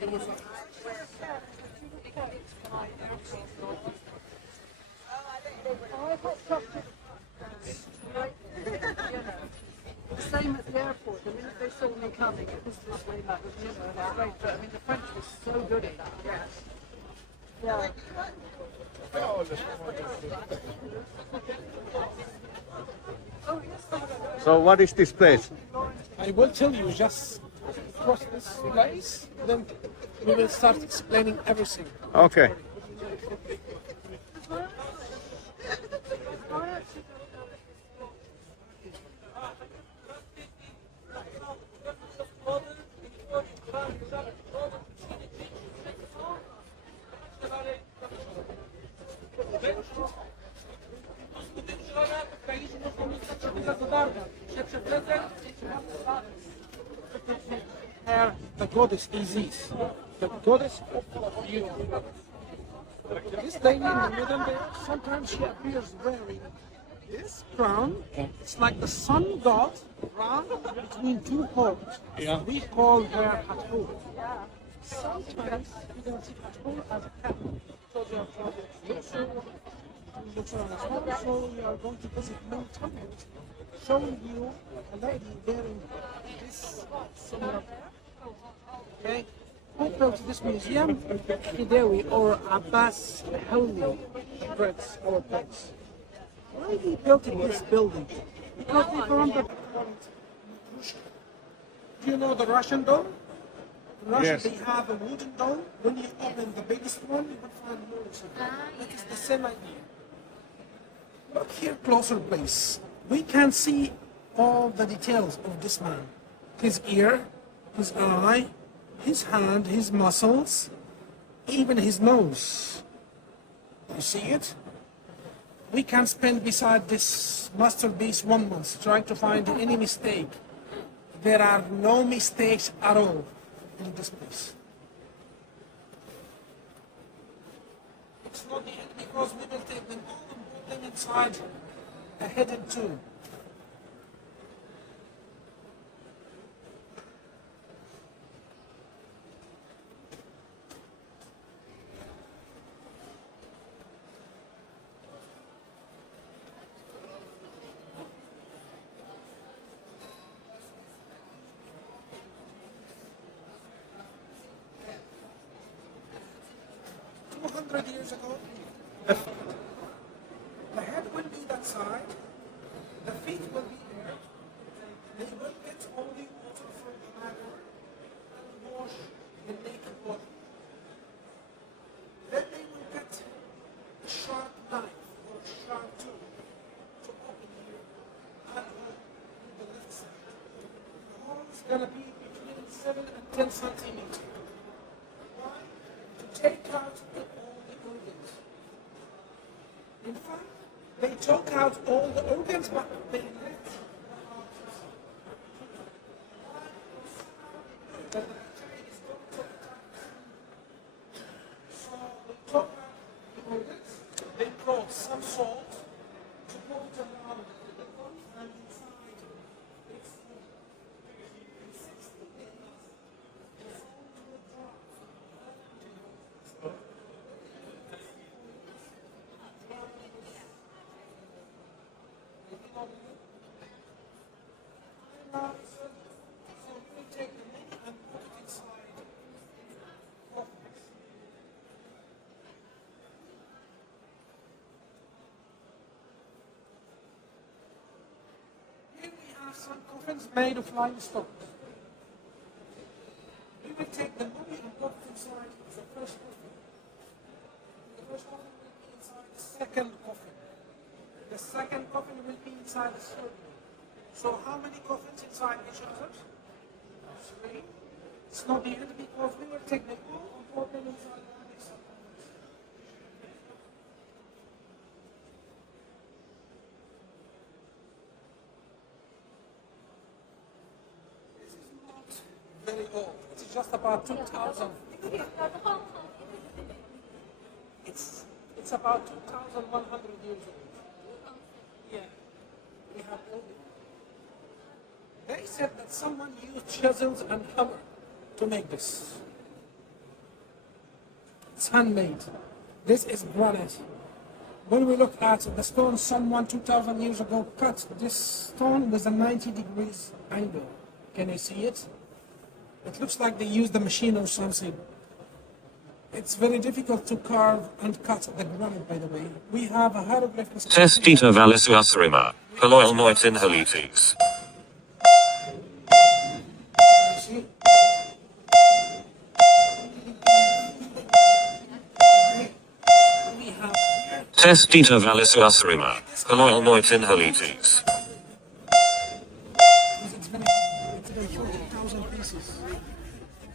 The same at the airport. The minute they saw me coming, it was this way, like, straight. But I mean, the French was so good at that. Yeah. So what is this place? I will tell you just cross this place, then we will start explaining everything. Okay. The goddess Isis, the goddess of beauty. This lady in the middle there, sometimes she appears wearing this crown. It's like the sun god crown between two horns. Yeah. We call her Hatshepsut. Sometimes you can see Hatshepsut as a cat. So they are trying to look around as well. So we are going to visit many temples, showing you a lady wearing this similar. Okay. Who built this museum? Hidewi or Abbas Holy Brits or Brits. Why he built this building? Because they found the. Do you know the Russian dome? In Russia, Yes. they have a wooden dome. When you open the biggest one, you will find more inside. That is the same idea. Look here, closer, please. We can see all the details of this man. His ear, his eye, his hand, his muscles, even his nose. You see it? We can spend beside this masterpiece 1 month trying to find any mistake. There are no mistakes at all in this place. It's not the end because we will take them all and put them inside a hidden tomb. Years ago, the head will be that side, the feet will be there, they will get all the water from the ladder and wash the naked body. Then they will get a sharp knife or a sharp tool to open here and the left side. The hole is going to be between 7 and 10 centimeters. Why? To take out the organs. In fact, they took out all the organs, but they left the heart. So they took out the organs, they brought some salt to put it around the body and inside. It's 60 days. It's only a drop. Some coffins made of limestone. We will take the mummy and put it inside the first coffin. The first coffin will be inside the second coffin. The second coffin will be inside the third one. So how many coffins inside each other? 3. It's not the end because we will take them all and put them inside the next coffin. Very old. It's just about 2,000. It's about 2,100 years old. Yeah. We have all the. They said that someone used chisels and hammer to make this. It's handmade. This is granite. When we look at the stone someone 2,000 years ago cut, this stone with a 90 degrees angle. Can you see it? It looks like they used the machine or something. It's very difficult to carve and cut the granite, by the way. We have a hieroglyph. Testita valisuasrima, Kaloil noitin halites. See? We have here. Testita valisuasrima, Kaloil noitin halites. It's been 40,000 pieces.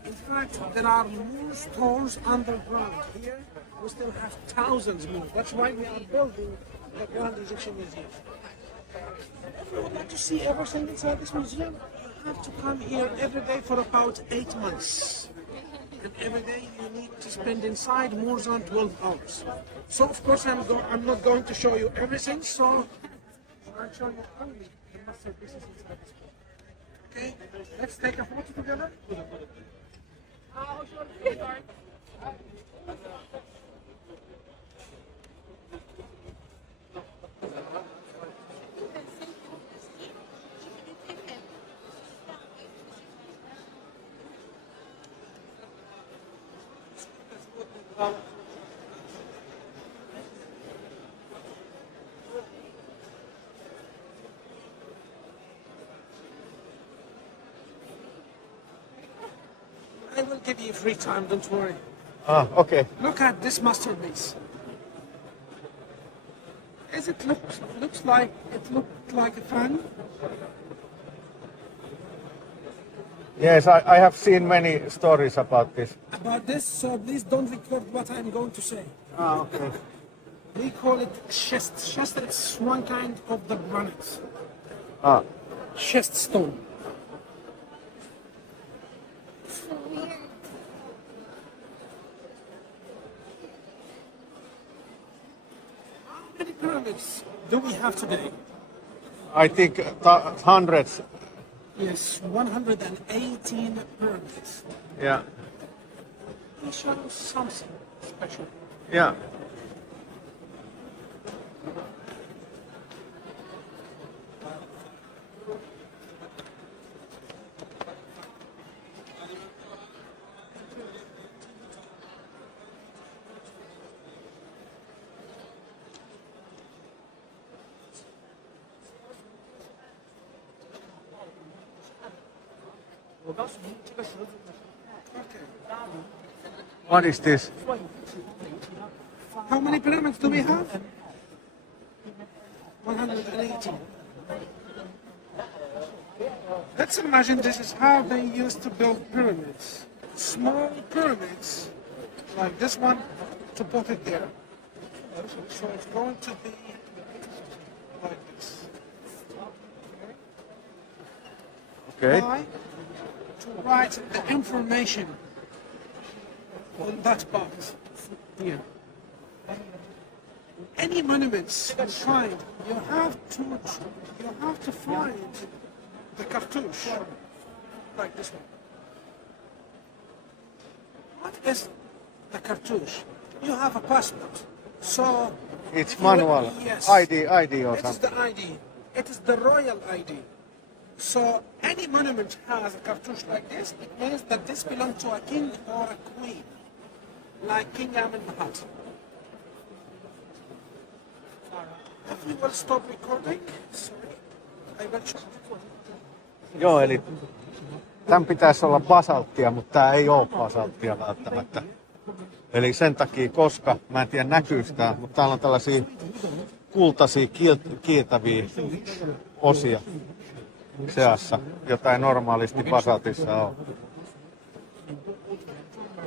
In fact, there are more stones underground. Here, we still have thousands more. That's why we are building the Grand Egyptian Museum. If you would like to see everything inside this museum, you have to come here every day for about 8 months. And every day you need to spend inside more than 12 hours. So of course I'm not going to show you everything, so I'll show you only the masterpieces inside this book. Okay, let's take a photo together. I will give you free time, don't worry. Ah, okay. Look at this masterpiece. Is it looks like a fan? Yes, I have seen many stories about this. About this, so please don't record what I'm going to say. Ah, okay. We call it chest. Chest is one kind of the granite. Ah, Chest stone. How many pyramids do we have today? I think hundreds. Yes, 118 pyramids. Yeah, They show something special. yeah. What is this? How many pyramids do we have? 180. Let's imagine this is how they used to build pyramids. Small pyramids, like this one, to put it there. So it's going to be like this. Okay. Why? To write the information on that part here. Any monuments you find, you have to find the cartouche, like this one. What is the cartouche? You have a passport, so It's manual. Yes. ID or It is something. the ID. It is the royal ID. So any monument has a cartouche like this. It means that this belongs to a king or a queen, like King Amenemhat. If we will stop recording, sorry, I will show you. Joo, eli tämän pitäisi olla basalttia, mutta tämä ei ole basalttia välttämättä. Eli sen takia, koska, mä en tiedä näkyykö tää, mutta täällä on tällaisia kultaisia kiiltäviä osia seassa, jota ei normaalisti basaltissa ole.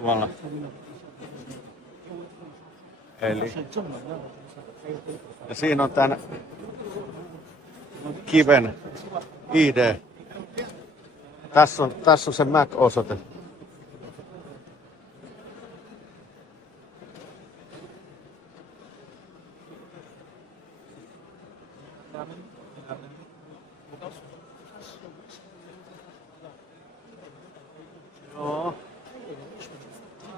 Tuolla. Eli ja siinä on tämän kiven ID. Tässä on se MAC-osoite. Joo.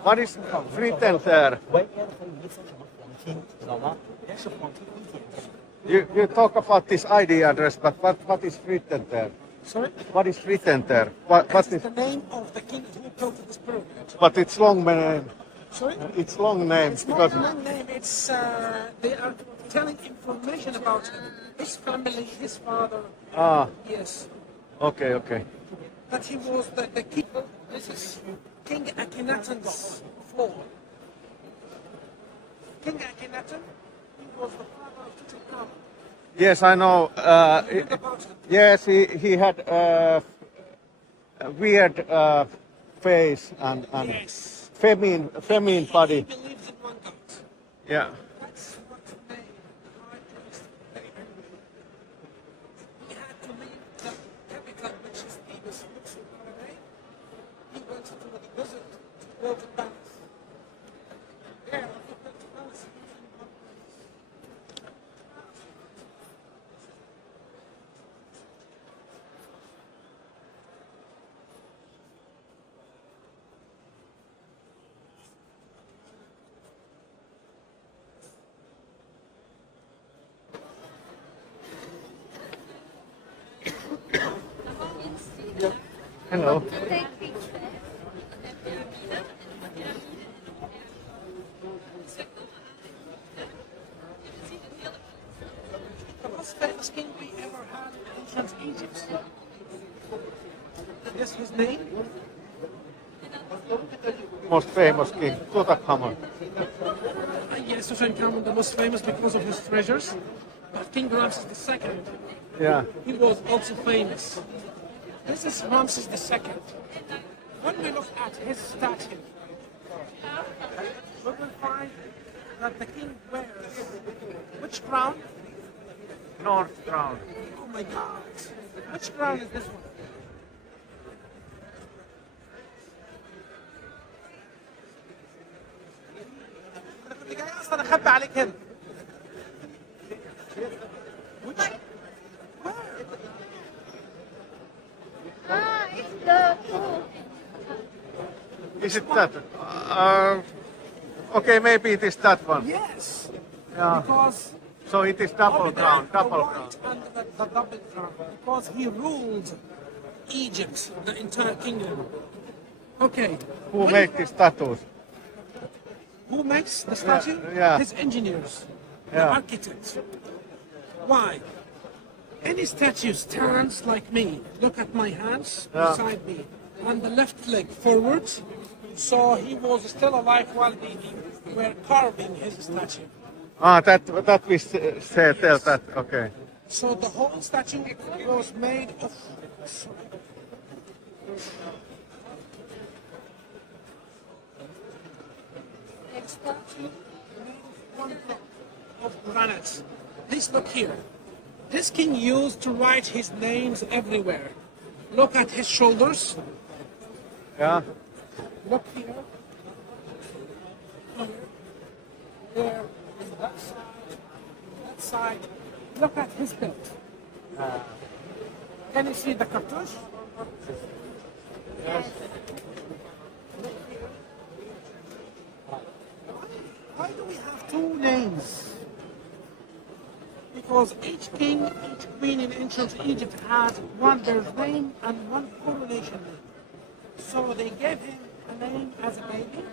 What is written there? You talk about this ID address, but what is written there? Sorry? What is written there? What This is? is the name of the king who built this pyramid. But it's long name. Sorry? It's long name It's because not one name. It's they are telling information about his family, his father. Yes, okay. that he was the king. This is King Akhenaten's floor. King Akhenaten, he was the father of Tutankhamun. Yes, I know. Read about him. Yes, he had a weird face and Yes. feminine He body. believes in one God. Yeah. That's what made the high priest very angry. He had to leave the capital, which is Anubis, looks far away. He went to the desert to build a palace. There, he built a palace using one place. Hello. The most famous king we ever had in ancient Egypt. Guess his name? Most famous king, Tutankhamun. Yes, Tutankhamun, the most famous because of his treasures. But King Ramses II, Yeah. he was also famous. This is Ramses II. When we look at his statue, we will find that the king wears which crown? North Crown. Oh my God! Which crown is this one? أنا كنت جاي أصلاً أخبي عليك هنا. Which? It's the pool. Is it that? Okay, maybe it is that one. Yes. Yeah. Because So it is double crown, the double white crown. and the double crown. Because he ruled Egypt, the entire kingdom. Okay. Who make these tattoos? Who makes the statue? yeah. His engineers, the Yeah. architects. Why? Any statue stands like me. Look at my hands beside me. And the left leg forward. So he was still alive while we were carving his statue. That we say, tell that, okay. So the whole statue was made of. A statue made of one block of granite. Please look here. This king used to write his names everywhere. Look at his shoulders. Yeah. Look here. Here. There. That side. That side. Look at his belt. Can you see the cartouche? Yes. Why do we have two names? Because each king, each queen in ancient Egypt had one birth name and one coronation name. So they gave him a name as a baby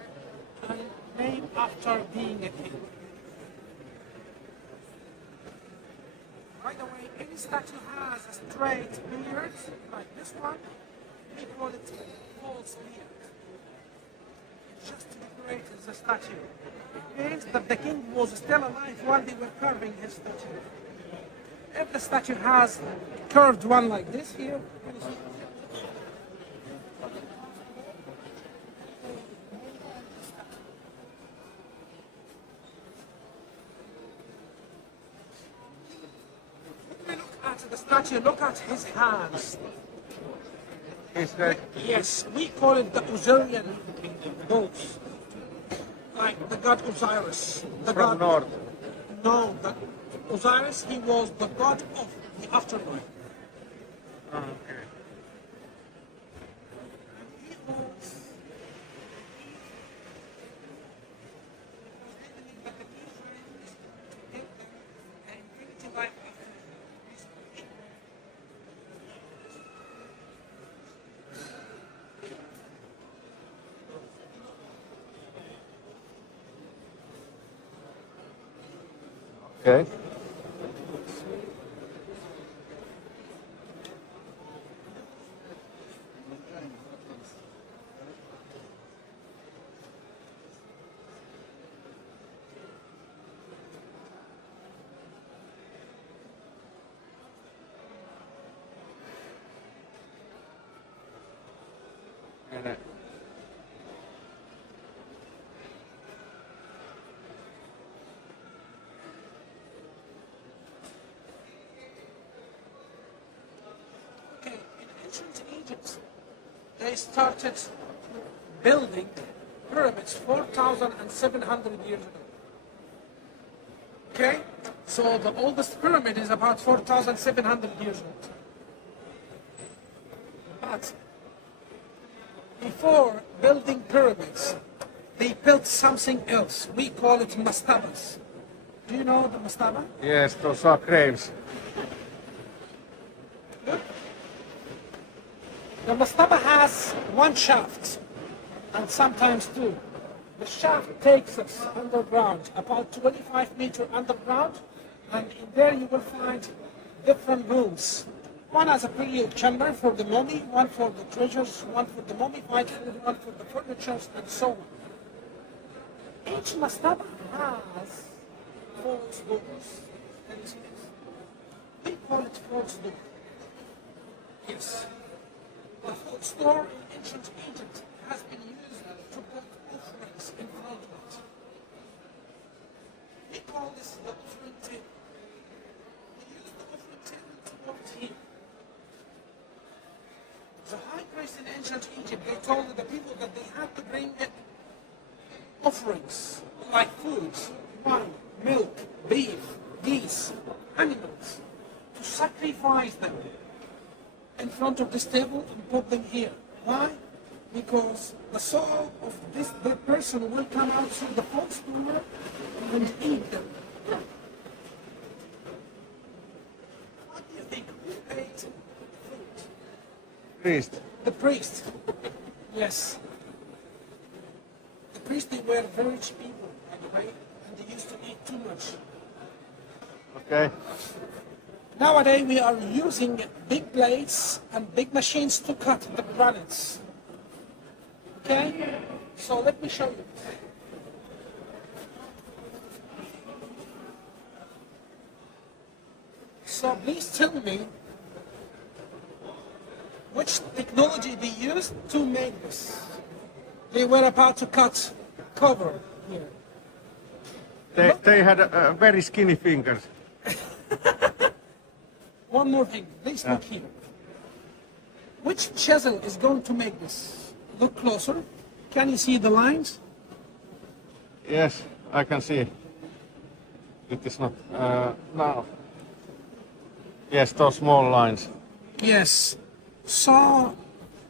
and a name after being a king. By the way, any statue has a straight beard, like this one. We call it false beard. It's just to decorate the statue. It means that the king was still alive while they were carving his statue. If the statue has a curved one like this here, the statue, look at his hands. Is that Yes, we call it the Osirian bulls. Like the god Osiris. The from god, north? No, the Osiris, he was the god of the afterlife. Okay. He was Okay. Okay, in ancient Egypt, they started building pyramids 4,700 years ago. Okay, so the oldest pyramid is about 4,700 years old. But before building pyramids, they built something else. We call it mastabas. Do you know the mastaba? Yes, those are graves. The mastaba has one shaft, and sometimes two. The shaft takes us underground, about 25 meters underground, and in there you will find different rooms. One has a burial chamber for the mummy, one for the treasures, one for the mummified food, one for the furniture, and so on. Each mastaba has false doors. Can you see this? We call it false door. Yes. The false door in ancient Egypt has been used to put offerings in front of it. We call this the offering table. We use the offering table to put here. The high priest in ancient Egypt, they told the people that they had to bring offerings like food, wine, milk, beef, geese, animals, to sacrifice them in front of this table and put them here. Why? Because the soul of this dead person will come out through the false door and eat them. What do you think? Who ate food? Priest. The priest. Yes. The priests, they were very rich people, by the way, and they used to eat too much. Okay. Nowadays, we are using big blades and big machines to cut the granites. Okay? So let me show you. So please tell me which technology they used to make this. They were about to cut cover here. They had very skinny fingers. One more thing, please look here. Which chisel is going to make this? Look closer. Can you see the lines? Yes, I can see. It is not now. Yes, those small lines. Yes. So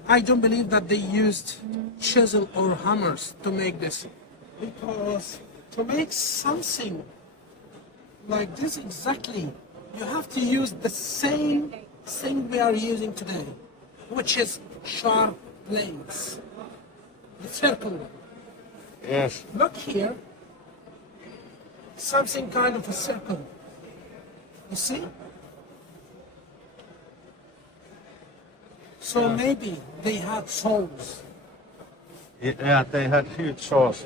I don't believe that they used chisel or hammers to make this. Because to make something like this exactly, you have to use the same thing we are using today, which is sharp blades. The circle one. Yes. Look here, something kind of a circle. You see? So maybe they had saws. Yeah, they had huge saws.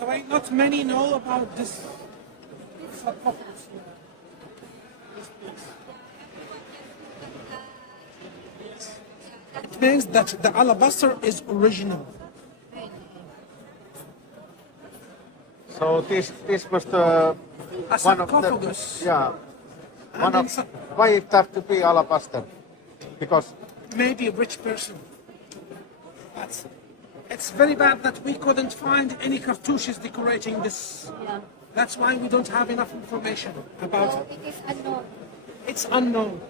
By the way, not many know about this sarcophagus here. This piece. It means that the alabaster is original. So this was the A one of sarcophagus. the yeah. And One then of why it have to be alabaster? Because maybe a rich person. But it's very bad that we couldn't find any cartouches decorating this. Yeah. That's why we don't have enough information about So it. it is ano, It's unknown.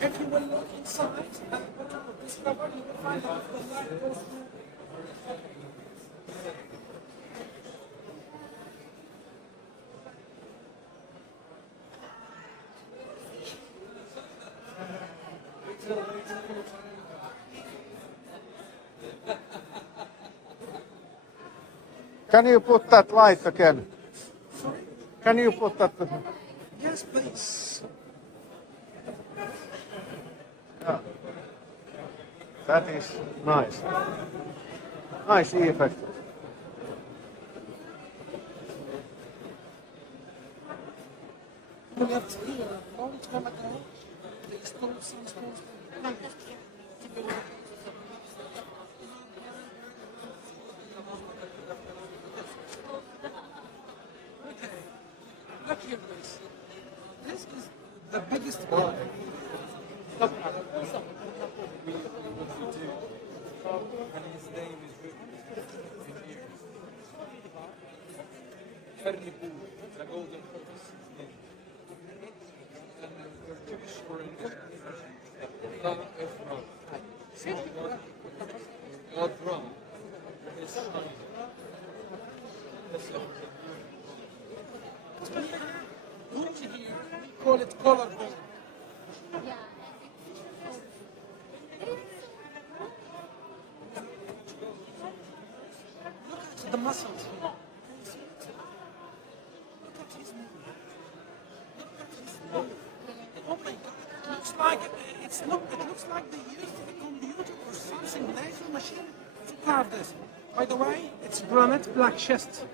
If you will look inside and what you will discover, you will find that the light goes through. Can you put that light again? Sorry? Can you put that? Yes, please. That is nice. Nice effect. We left here a long time ago. They stole some stones. Okay, look here, please. This is the biggest one. Look, And his name is written in here. Fernibu, the golden horse. And the Jewish were in God Ra, his son. Over here, we call it collarbone. Look at the muscles. Look at his movement. Look at his movement. Oh my God! It looks like it looks like they used a computer or something, laser machine to carve this. By the way, it's granite, black schist,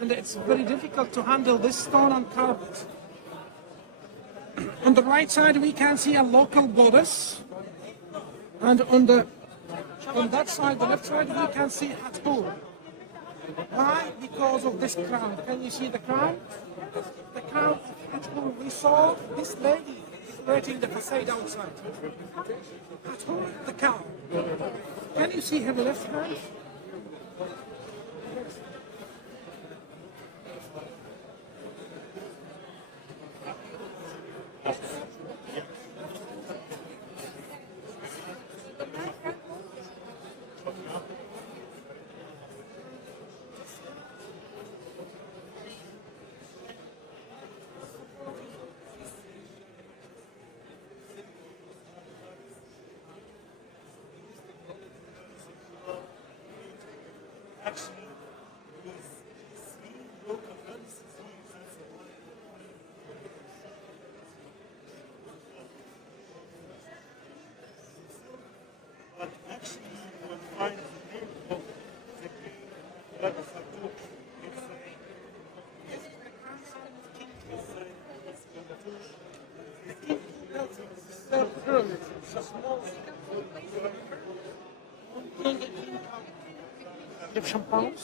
and it's very difficult to handle this stone and carve it. On the right side, we can see a local goddess, and on that side, the left side, we can see Hatshepsut. Why? Because of this crown. Can you see the crown? The crown of Hatshepsut. We saw this lady decorating the facade outside. Hatshepsut, the cow. Can you see her left hand? Egyptian pounds.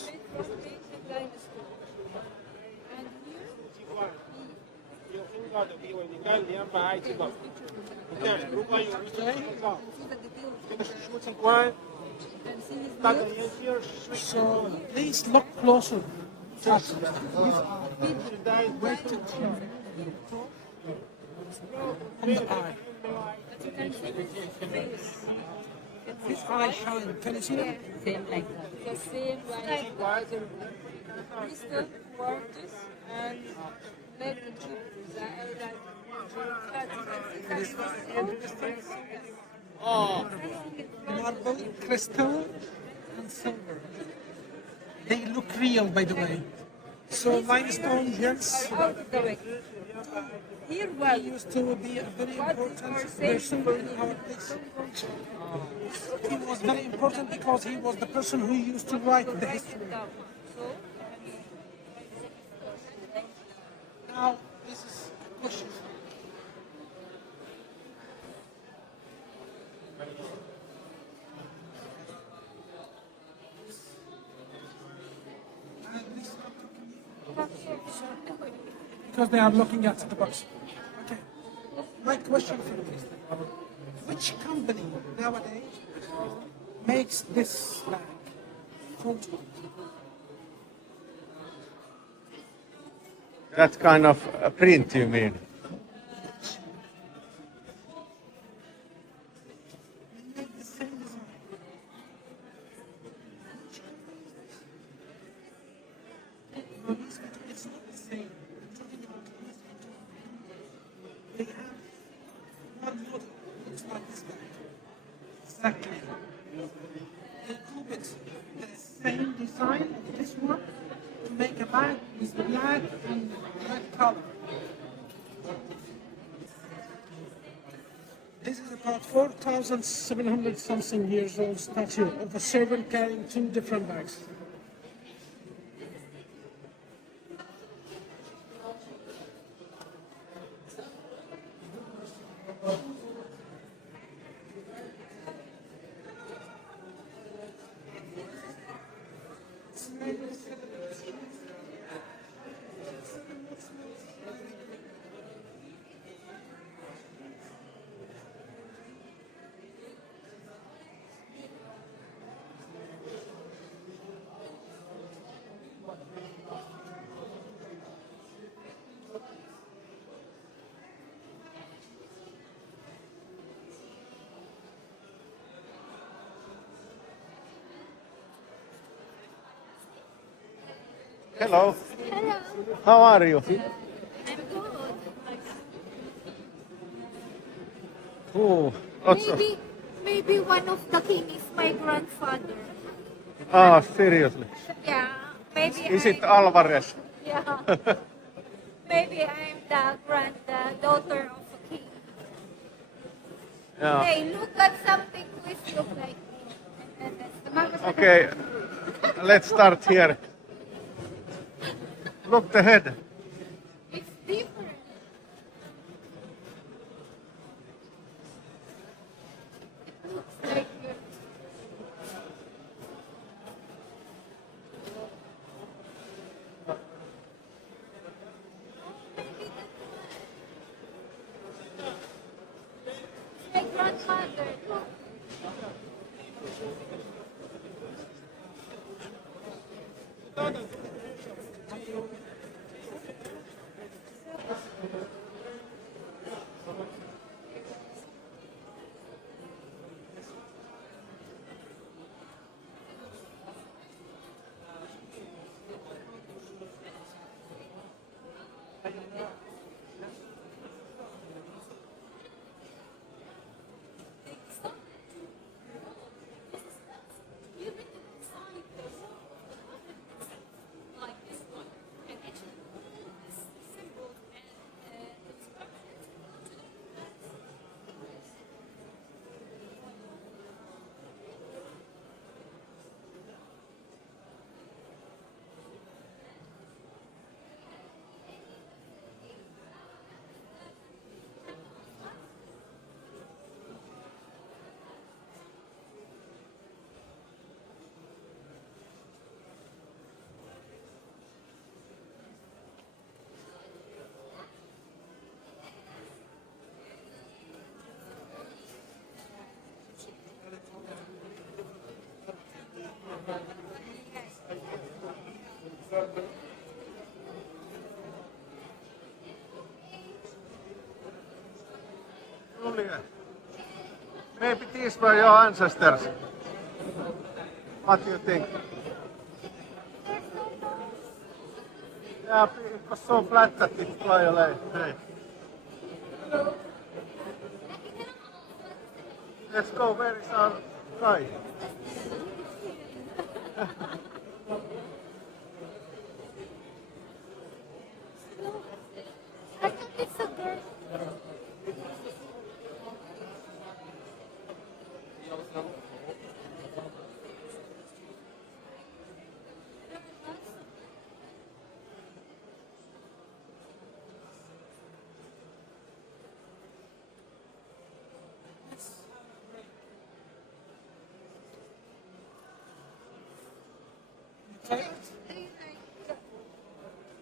So please look closer at this weighted on the eye. His eye showing. Can you see it? Same like that. The same like crystal quarters and made the two Marble, crystal, and silver. They look real, by the way. So limestone, yes. Here He well, used to be a very important person in our place. He was very important because he was the person who used to write the history. Now, this is a question. Because they are looking at the box. Okay. My question for you is, which company nowadays makes this bag? That kind of print, you mean? They have one model, looks like this guy. Exactly. They copied the same design of this one to make a bag with black and red color. This is about 4,700 something years old statue of a servant carrying two different bags. Hello, Hello, how are you? I'm good. Ooh, lots of... Maybe one of the king is my grandfather. Ah, seriously. Yeah, maybe Is it Alvarez? yeah. Maybe I'm the daughter of a king. Yeah. Hey, look at something which look like me. Okay, let's start here. Look the head. It's different. It looks like my grandmother. Look. Julia, maybe these were your ancestors. What do you think? Yeah, it was so flat that it fly away. Hey. Let's go, where is our guy? I think it's a girl.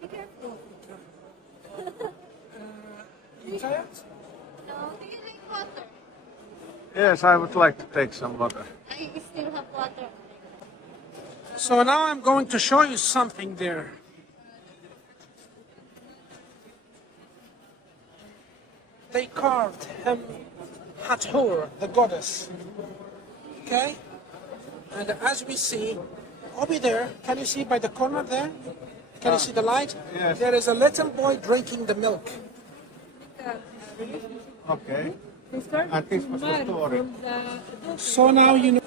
Be careful. You tired? No, do you like water? Yes, I would like to take some water. I still have water. So now I'm going to show you something there. They carved him Hathor, the goddess. Okay? And as we see, over there, can you see by the corner there? Can you see the light? Yes. There is a little boy drinking the milk. Okay. They start And this to was the marry story. from the daughter. So now you know.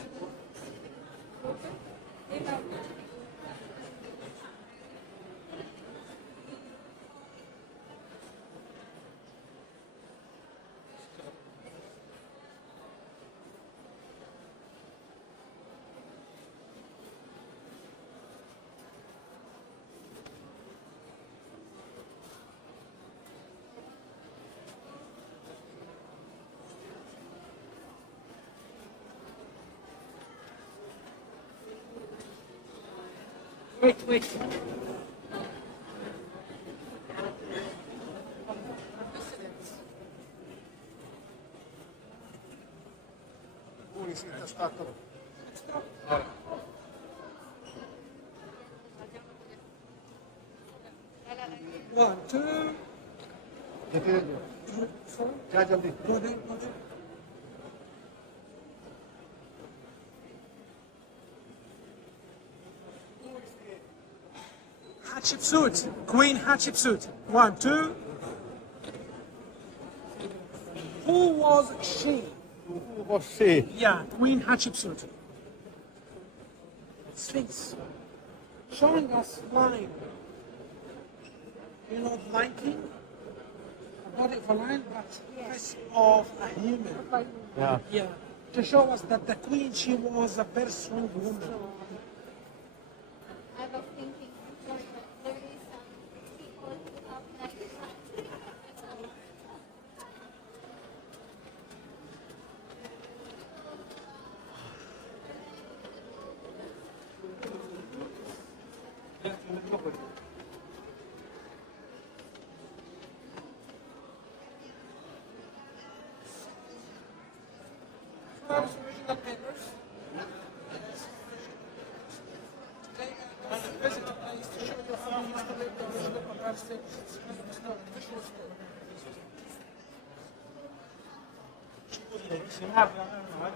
Wait. One, two. जा जल्दी Go there. Hatshepsut, Queen Hatshepsut. 1, 2. Who was she? was she? Yeah, Queen Hatshepsut. Sphinx. Showing us line. You know, Lion King? A body of a lion, but face of a human. Yeah. Yeah. To show us that the queen, she was a very strong woman. I was thinking there is some people who have like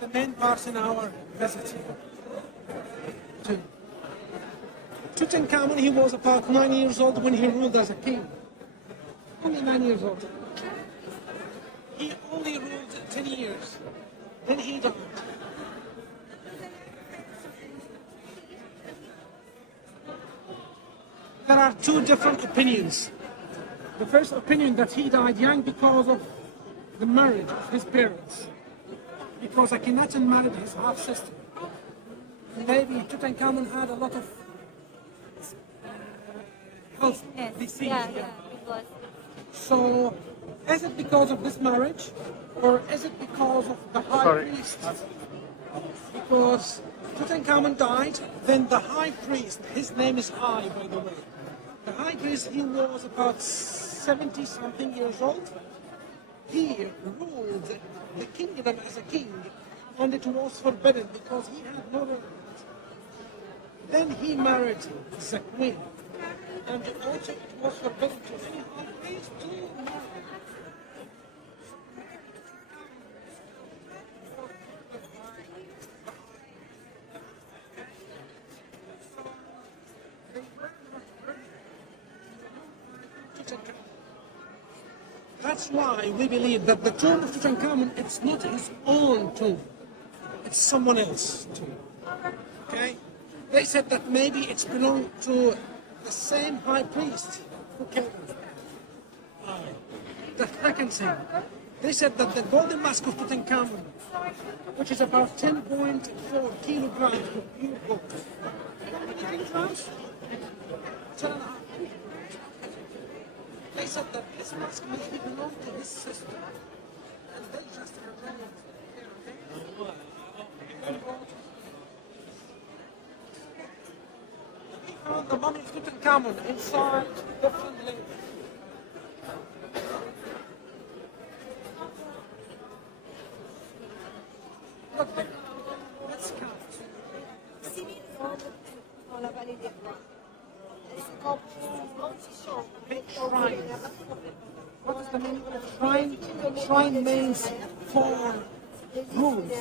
the main parts in our visit to Tutankhamun. He was about 9 years old when he ruled as a king. Only 9 years old. He only ruled 10 years. Then he died. There are two different opinions. The first opinion that he died young because of the marriage of his parents. Because Akhenaten married his half-sister. Maybe Tutankhamun had a lot of health disease. yeah, it was. So, is it because of this marriage, or is it because of the high priest? Because Tutankhamun died, then the high priest, his name is I, by the way. The high priest, he was about 70-something years old. He ruled the kingdom as a king, and it was forbidden because he had no relevance. Then he married the queen, and also it was forbidden to any high priest to marry. That's why we believe that the tomb of Tutankhamun, it's not his own tomb. It's someone else's tomb. Okay? They said that maybe it's belonged to the same high priest who killed him. The second thing, they said that the golden mask of Tutankhamun, which is about 10.4 kilograms of pure gold. How many kilograms? 10.5. said that this mosque maybe belonged to his sister, and they just remained. We found the mummy of Tutankhamun inside different layers. Look there. Let's count. dans la vallée des rois. C'est quand Big shrine. What is the meaning of shrine? Shrine means four rooms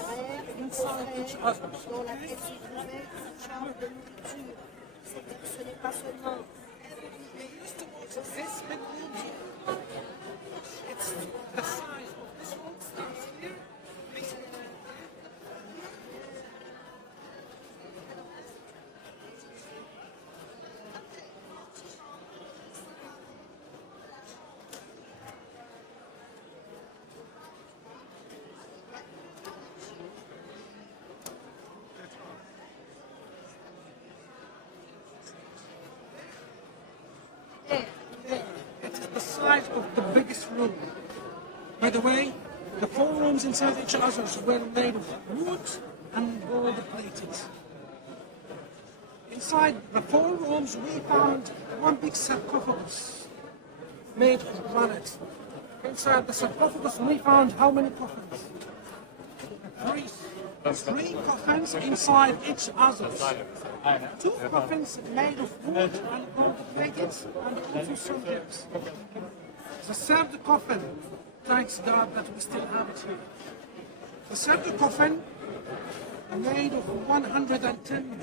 inside each other. dans la tête se trouvait une chambre de nourriture. Ce n'est pas seulement This big room here, it's the size of this room starts here, basically. It is the size of the biggest room. By the way, the four rooms inside each other were made of wood and gold plated. Inside the four rooms, we found one big sarcophagus made of granite. Inside the sarcophagus, we found how many coffins? Three. Three coffins inside each other. Two coffins made of wood and gold plated, and also soldiers. The third coffin, thanks God that we still have it here. The third coffin, made of 110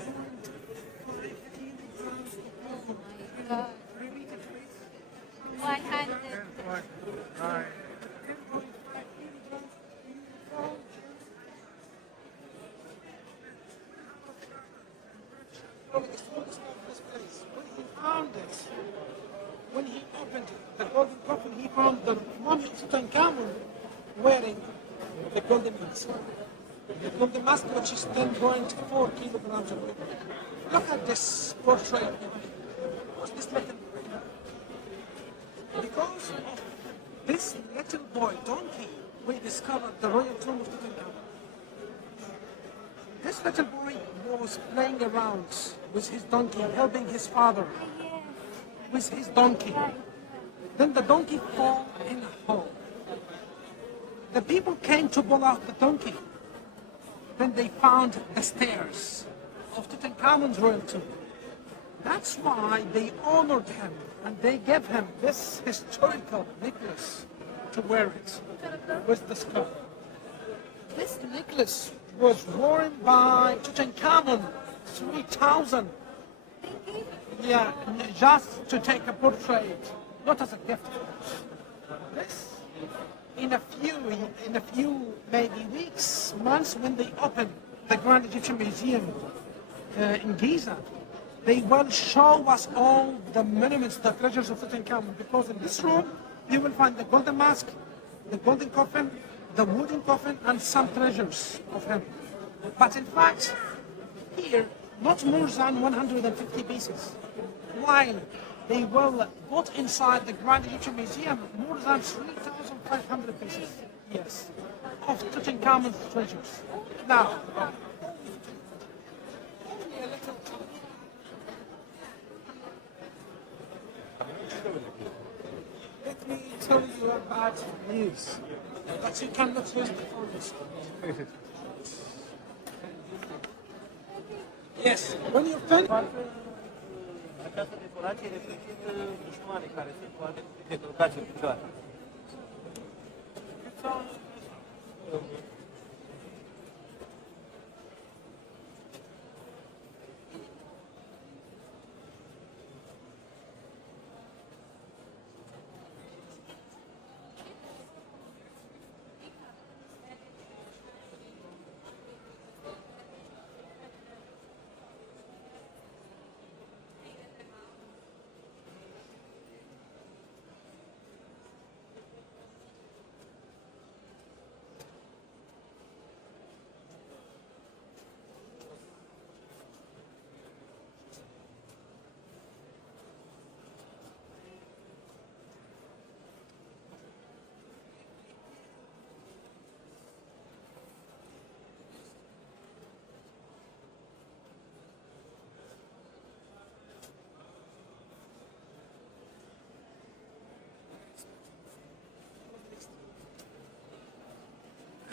when he opened the golden coffin, he found the mummy of Tutankhamun wearing the golden mask. The golden mask, which is 10.4 kilograms of weight. Look at this portrait. What's this little boy? Because of this little boy, donkey, we discovered the royal tomb of Tutankhamun. This little boy was playing around with his donkey, helping his father with his donkey. Then the donkey fell in a hole. The people came to pull out the donkey. Then they found the stairs of Tutankhamun's royal tomb. That's why they honored him and they gave him this historical necklace to wear it with the skull. This necklace was worn by Tutankhamun 3,000. Yeah, just to take a portrait, not as a gift. This, in a few maybe weeks, months, when they open the Grand Egyptian Museum in Giza, they will show us all the monuments, the treasures of Tutankhamun. Because in this room, you will find the golden mask, the golden coffin, the wooden coffin, and some treasures of him. But in fact, here, not more than 150 pieces. While they will put inside the Grand Egyptian Museum more than 3,500 pieces, yes, of Tutankhamun's treasures. Now, let me tell you about news that you cannot use the phone. Yes, when you're finished. Această decorație reprezintă dușmane care sunt cu alte decălcați în picioare.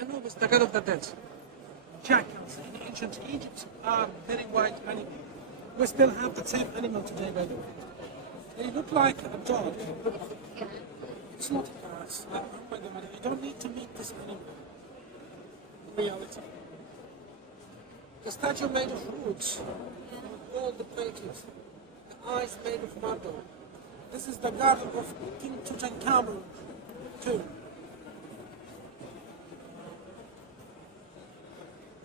Anubis, the god of the dead. Jackals in ancient Egypt are very white animals. We still have the same animal today, by the way. They look like a dog. It's not a cat. Oh my God, you don't need to meet this animal. In reality. The statue made of wood, gold plated, the eyes made of marble. This is the garden of King Tutankhamun too.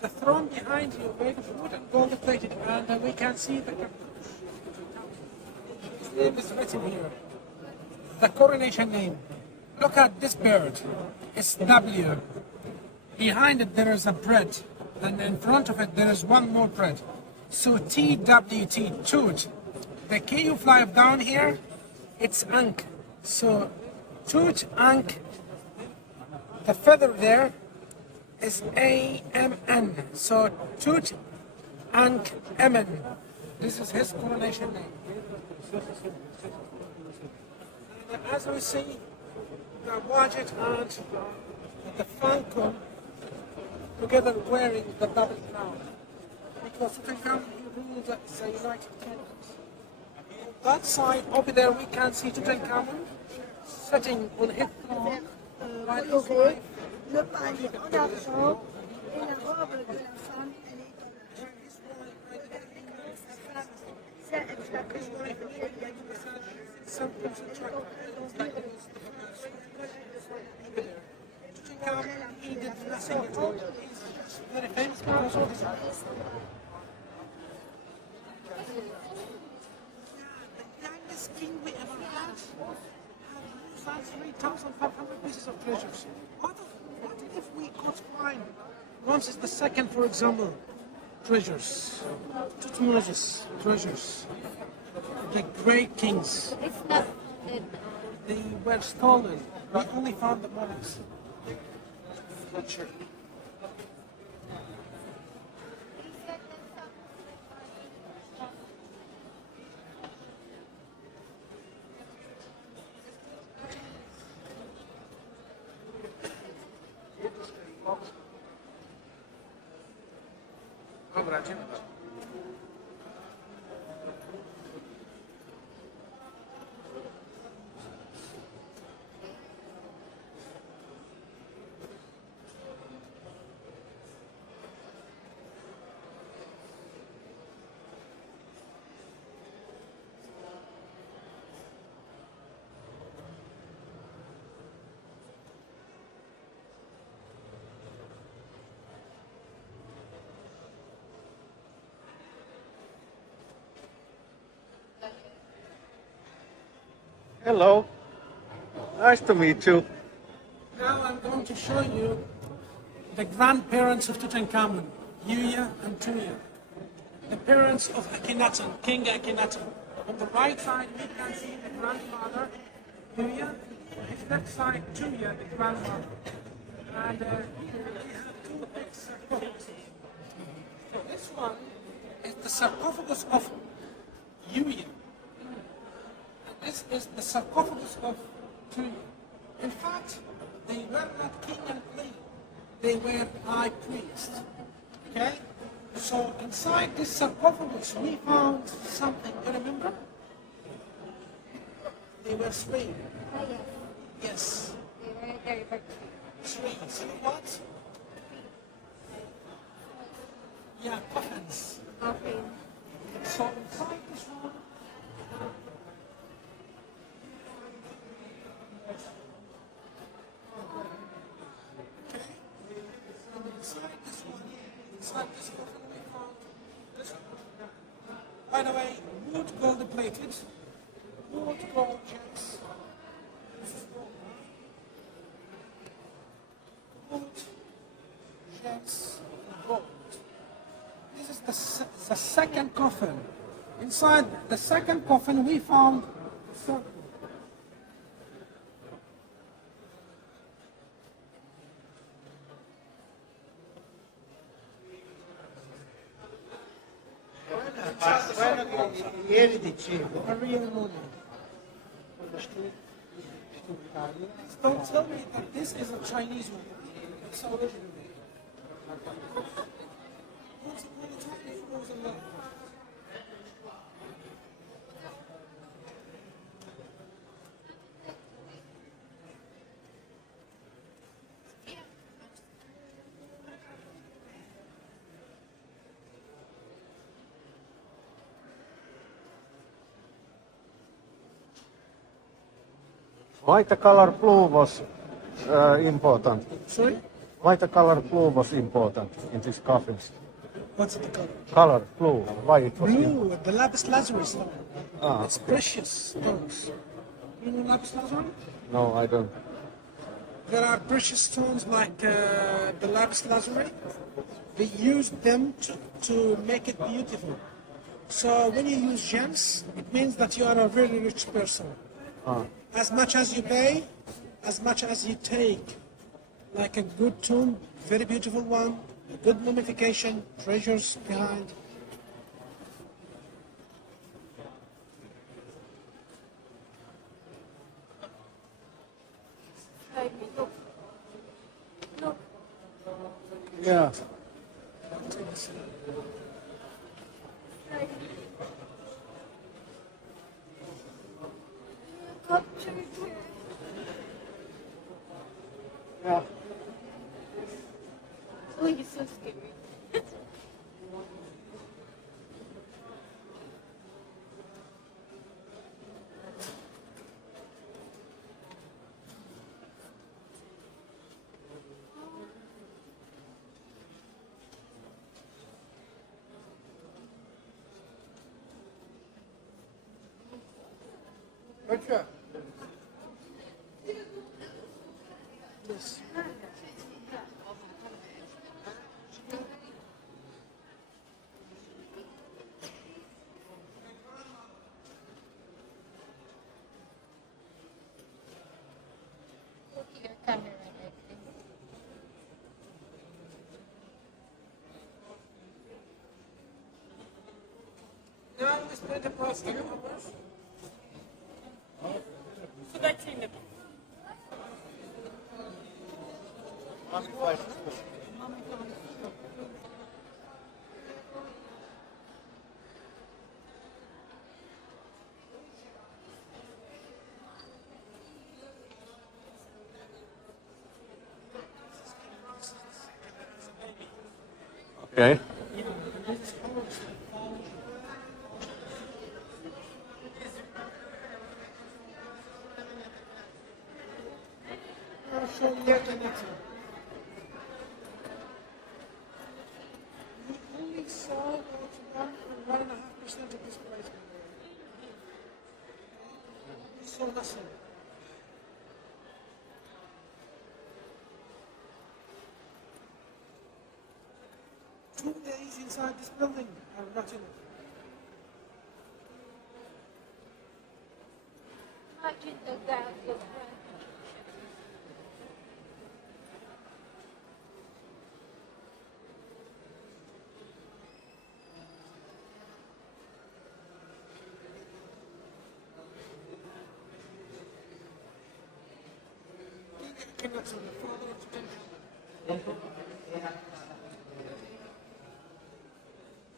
The throne behind you made of wood and gold plated, and we can see the his name is written here. The coronation name. Look at this bird. It's W. Behind it there is a bread, and in front of it there is one more bread. So TWT, Tut. The K you fly down here, it's Ankh. So Tut, Ankh. The feather there is AMN. So Tut, Ankh, Amen. This is his coronation name. And as we see, the Wajid and the Falcon together wearing the double crown. Because Tutankhamun ruled the United Kingdom. On that side, over there, we can see Tutankhamun sitting on his throne. While his coloré, wife, le panier en argent et la robe de la femme, elle est en argent. Regardez comment sa femme, ça, elle vous l'a présenté, il y a du Tutankhamun, he did nothing at all. He's very famous because of his eyes. The youngest king we ever had 3,500 pieces of treasures. What if we could find Ramses II, for example, treasures, Tutmosis treasures, the great kings? It's not. They were stolen. We only found the mummies. Not sure. Dobra, idziemy dalej. Hello. Nice to meet you. Now I'm going to show you the grandparents of Tutankhamun, Yuya and Tuya. The parents of Akhenaten, King Akhenaten. On the right side we can see the grandfather, Yuya. On his left side, Tuya, the grandmother. And here we have two big sarcophaguses. So this one is the sarcophagus of Yuya. This is the sarcophagus of Tuya. In fact, they were not king and queen. They were high priest. Okay? So inside this sarcophagus, we found something. You remember? They were three. Yes. Three. See what? Yeah, coffins. Okay. So inside this one, inside this coffin we found this one. By the way, wood gold plated, wood gold gems. This is gold. Wood, gems, gold. This is the second coffin. Inside the second coffin we found circle. Ieri dicevo, A real mummy. Don't tell me that this is a Chinese one. It's already there. Once upon a time, it was a lot. Why the color blue was important? Sorry? Why the color blue was important in these coffins? What's the color? Color blue. Why it was important? Blue, the lapis lazuli stone. Ah. It's precious stones. You know lapis lazuli? No, I don't. There are precious stones like the lapis lazuli. They use them to make it beautiful. So when you use gems, it means that you are a very rich person. Ah. As much as you pay, as much as you take. Like a good tomb, very beautiful one, a good mummification, treasures behind. Look. Yeah. Yeah. Oh, he's so scary. Okay. Yes. Your camera, I think. Now we split the plastic numbers. So that's in the Okay. I'll show you yet another. We only saw about 1.5% of this price. We saw nothing. 2 days inside this building are not enough. Imagine the gas of Cannot on the father of Tutankhamun.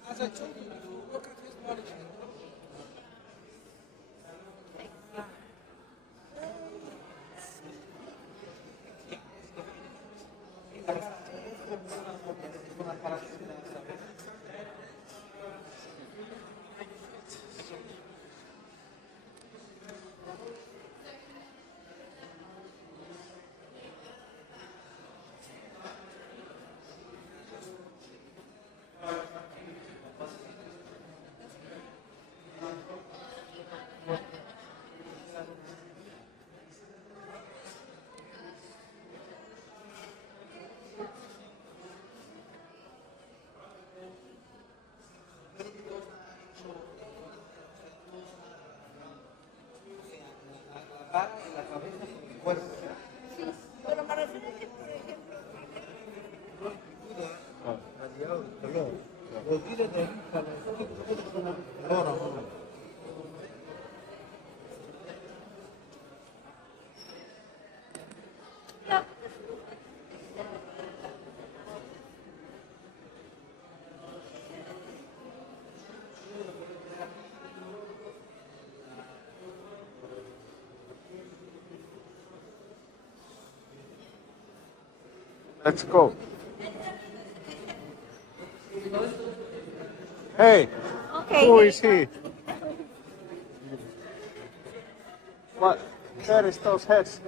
As I told you, look at his body. Pero me refiero a que, por ejemplo, Let's go. Hey, Okay. who is he? What? There is those heads.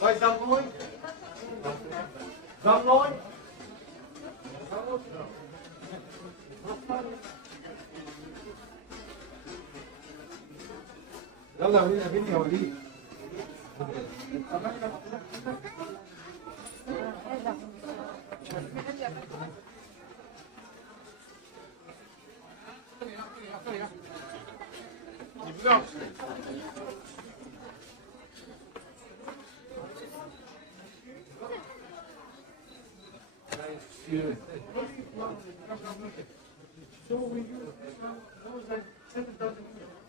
Vai za mną. Za mną. يلا ولينا بيني يا وليد. So we use those like 7,000 years.